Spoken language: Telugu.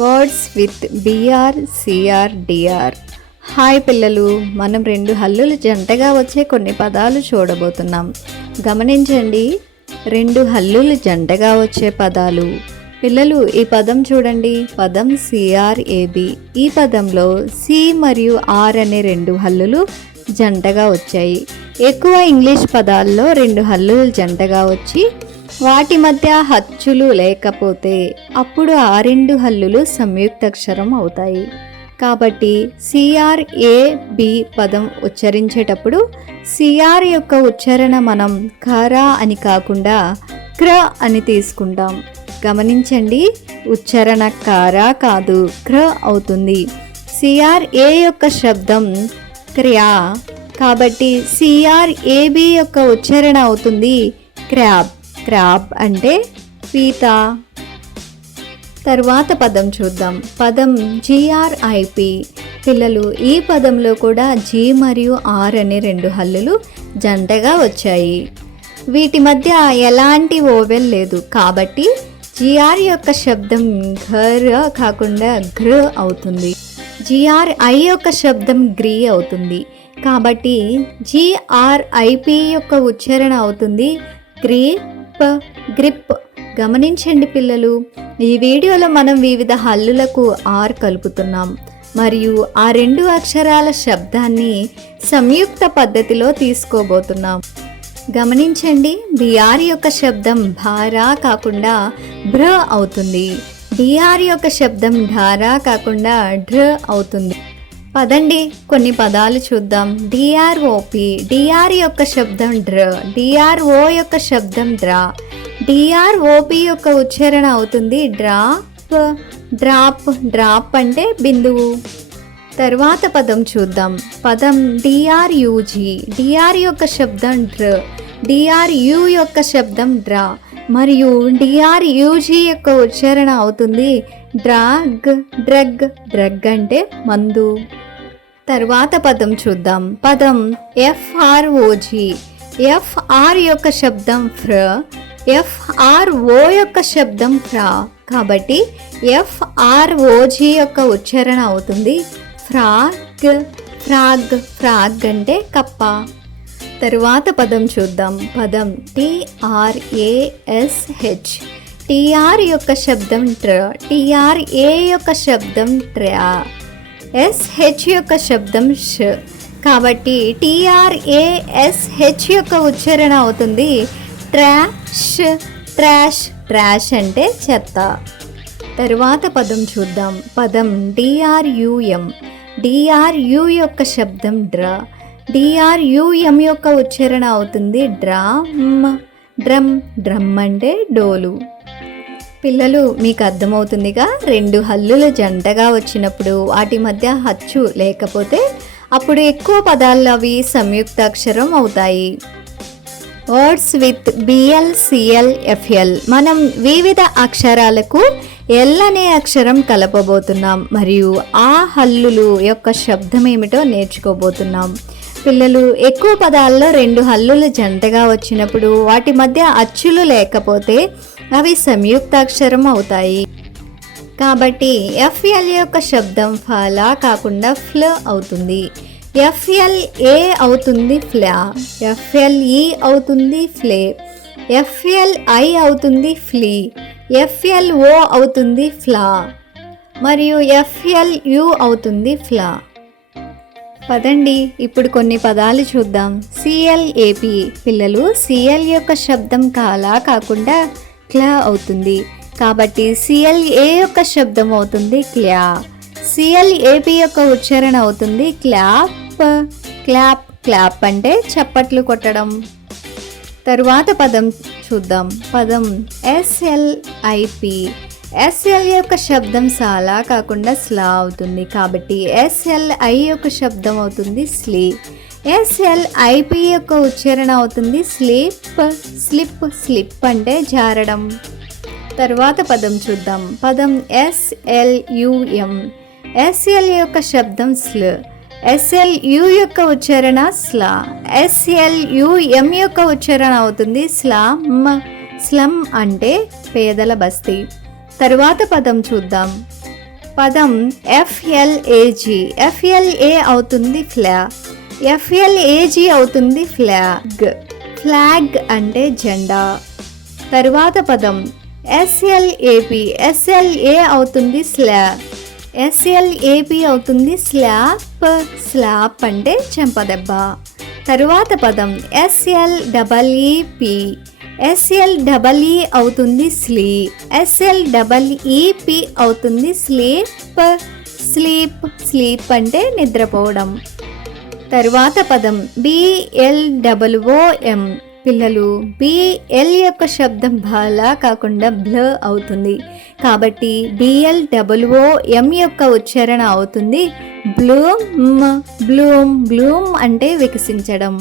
Words with BR CR DR. Hi పిల్లలు, మనం రెండు హల్లులు జంటగా వచ్చే కొన్ని పదాలు చూడబోతున్నాం. గమనించండి, రెండు హల్లులు జంటగా వచ్చే పదాలు. పిల్లలు, ఈ పదం చూడండి, పదం సిఆర్ఏబి. ఈ పదంలో సి మరియు ఆర్ అనే రెండు హల్లులు జంటగా వచ్చాయి. ఎక్కువ ఇంగ్లీష్ పదాల్లో రెండు హల్లులు జంటగా వచ్చి వాటి మధ్య హచ్చులు లేకపోతే అప్పుడు ఆ రెండు హల్లులు సంయుక్తాక్షరం అవుతాయి. కాబట్టి సిఆర్ఏబి పదం ఉచ్చరించేటప్పుడు సిఆర్ యొక్క ఉచ్చారణ మనం ఖరా అని కాకుండా క్ర అని తీసుకుంటాం. గమనించండి, ఉచ్చారణ కారా కాదు, క్ర అవుతుంది. సిఆర్ఏ యొక్క శబ్దం క్ర్యా, కాబట్టి సిఆర్ఏబి యొక్క ఉచ్చారణ అవుతుంది క్రాబ్. క్రాబ్ అంటే పీత. తరువాత పదం చూద్దాం, పదం జిఆర్ఐపి. పిల్లలు, ఈ పదంలో కూడా జి మరియు ఆర్ అనే రెండు హల్లులు జంటగా వచ్చాయి. వీటి మధ్య ఎలాంటి ఓవెల్ లేదు, కాబట్టి జిఆర్ యొక్క శబ్దం ఘర్ కాకుండా గ్ర అవుతుంది. జిఆర్ఐ యొక్క శబ్దం గ్రీ అవుతుంది. కాబట్టి జిఆర్ఐపి యొక్క ఉచ్చారణ అవుతుంది గ్రీప్, గ్రిప్. గమనించండి పిల్లలు, ఈ వీడియోలో మనం వివిధ హల్లులకు ఆర్ కలుపుతున్నాం మరియు ఆ రెండు అక్షరాల శబ్దాన్ని సంయుక్త పద్ధతిలో తీసుకోబోతున్నాం. గమనించండి, బిఆర్ యొక్క శబ్దం భారా కాకుండా భ్ర అవుతుంది. డిఆర్ యొక్క శబ్దం ఢారా కాకుండా ఢ్ర అవుతుంది. పదండి, కొన్ని పదాలు చూద్దాం. డిఆర్ఓపి. డిఆర్ యొక్క శబ్దం డ్ర, డిఆర్ఓ యొక్క శబ్దం డ్రా. డిఆర్ఓపి యొక్క ఉచ్చారణ అవుతుంది డ్రాప్, డ్రాప్. డ్రాప్ అంటే బిందువు. తర్వాత పదం చూద్దాం, పదం డిఆర్యుజి. డిఆర్ యొక్క శబ్దం డ్ర, డిఆర్యు యొక్క శబ్దం డ్రా మరియు డిఆర్యుజి యొక్క ఉచ్చారణ అవుతుంది డ్రాగ్, డ్రగ్. డ్రగ్ అంటే మందు. తర్వాత పదం చూద్దాం, పదం ఎఫ్ఆర్ఓజి. ఎఫ్ఆర్ యొక్క శబ్దం ఫ్ర, ఎఫ్ఆర్ఓ యొక్క శబ్దం ఫ్రా, కాబట్టి ఎఫ్ఆర్ఓజి యొక్క ఉచ్చారణ అవుతుంది ఫ్రాగ్, ఫ్రాగ్. ఫ్రాగ్ అంటే కప్ప. తరువాత పదం చూద్దాం, పదం టిఆర్ఏఎస్హెచ్. టిఆర్ యొక్క శబ్దం ట్ర, టిఆర్ఏ యొక్క శబ్దం ట్రా, ఎస్హెచ్ యొక్క శబ్దం ష్, కాబట్టి టిఆర్ఏఎస్హెచ్ యొక్క ఉచ్చారణ అవుతుంది ట్రాష్, ట్రాష్. ట్రాష్ అంటే చెత్త. తరువాత పదం చూద్దాం, పదం డిఆర్యుఎం. డిఆర్యు యొక్క శబ్దం డ్ర, డిఆర్యుఎం యొక్క ఉచ్చారణ అవుతుంది డ్రమ్, డ్రమ్. డ్రమ్ అంటే డోలు. పిల్లలు, మీకు అర్థమవుతుందిగా, రెండు హల్లులు జంటగా వచ్చినప్పుడు వాటి మధ్య హచ్చు లేకపోతే అప్పుడు ఎక్కువ పదాలు అవి సంయుక్తాక్షరం అవుతాయి. Words with BL CL FL. మనం వివిధ అక్షరాలకు ఎల్ అనే అక్షరం కలపబోతున్నాం మరియు ఆ హల్లులు యొక్క శబ్దం ఏమిటో నేర్చుకోబోతున్నాం. పిల్లలు, ఎక్కువ పదాల్లో రెండు హల్లులు జంటగా వచ్చినప్పుడు వాటి మధ్య అచ్చులు లేకపోతే అవి సంయుక్తాక్షరం అవుతాయి. కాబట్టి ఎఫ్ఎల్ యొక్క శబ్దం ఫలా కాకుండా ఫ్ల అవుతుంది. ఎఫ్ఎల్ఏ అవుతుంది ఫ్లా, ఎఫ్ఎల్ఈ అవుతుంది ఫ్లే, ఎఫ్ఎల్ఐ అవుతుంది ఫ్లీ, ఎఫ్ఎల్ఓ అవుతుంది ఫ్లా మరియు ఎఫ్ఎల్యు అవుతుంది ఫ్లా. పదండి, ఇప్పుడు కొన్ని పదాలు చూద్దాం. సిఎల్ఏపి. పిల్లలు, సిఎల్ యొక్క శబ్దం కాలా కాకుండా క్లా అవుతుంది. కాబట్టి సిఎల్ఏ యొక్క శబ్దం అవుతుంది క్లా. సిఎల్ఏపి యొక్క ఉచ్చారణ అవుతుంది క్లాప్, క్లాప్. క్లాప్ అంటే చప్పట్లు కొట్టడం. తరువాత పదం చూద్దాం, పదం ఎస్ఎల్ఐపి. ఎస్ఎల్ యొక్క శబ్దం సాలా కాకుండా స్లా అవుతుంది. కాబట్టి ఎస్ఎల్ఐ యొక్క శబ్దం అవుతుంది స్లీ. ఎస్ఎల్ఐపి యొక్క ఉచ్చారణ అవుతుంది స్లిప్, స్లిప్. స్లిప్ అంటే జారడం. తర్వాత పదం చూద్దాం, పదం ఎస్ఎల్యుఎం. ఎస్ఎల్ యొక్క శబ్దం స్ల్, ఎస్ఎల్యు యొక్క ఉచ్చారణ స్లా. ఎస్ఎల్యుఎం యొక్క ఉచ్చారణ అవుతుంది స్లమ్. స్లమ్ అంటే పేదల బస్తీ. తరువాత పదం చూద్దాం, పదం ఎఫ్ఎల్ఏజీ. ఎఫ్ఎల్ఏ అవుతుంది ఫ్లా, ఎఫ్ఎల్ఏజీ అవుతుంది ఫ్లాగ్. ఫ్లాగ్ అంటే జెండా. తరువాత పదం ఎస్ఎల్ఏపి. ఎస్ఎల్ఏ అవుతుంది స్లా, ఎస్ఎల్ఏపి అవుతుంది స్లాప్. స్లాప్ అంటే చెంపదెబ్బ. తరువాత పదం ఎస్ఎల్ఈపి. ఎస్ఎల్ఈ అవుతుంది స్లీ, ఎస్ఎల్ఈపి అవుతుంది స్లీప్. స్లీప్. స్లీప్ అంటే నిద్రపోవడం. తరువాత పదం బిఎల్ఓఎం. పిల్లలు, బిఎల్ యొక్క శబ్దం బాలా కాకుండా బ్ల అవుతుంది, కాబట్టి బిఎల్ఓఎం యొక్క ఉచ్చారణ అవుతుంది బ్లూమ్. బ్లూమ్. బ్లూమ్ అంటే వికసించడం.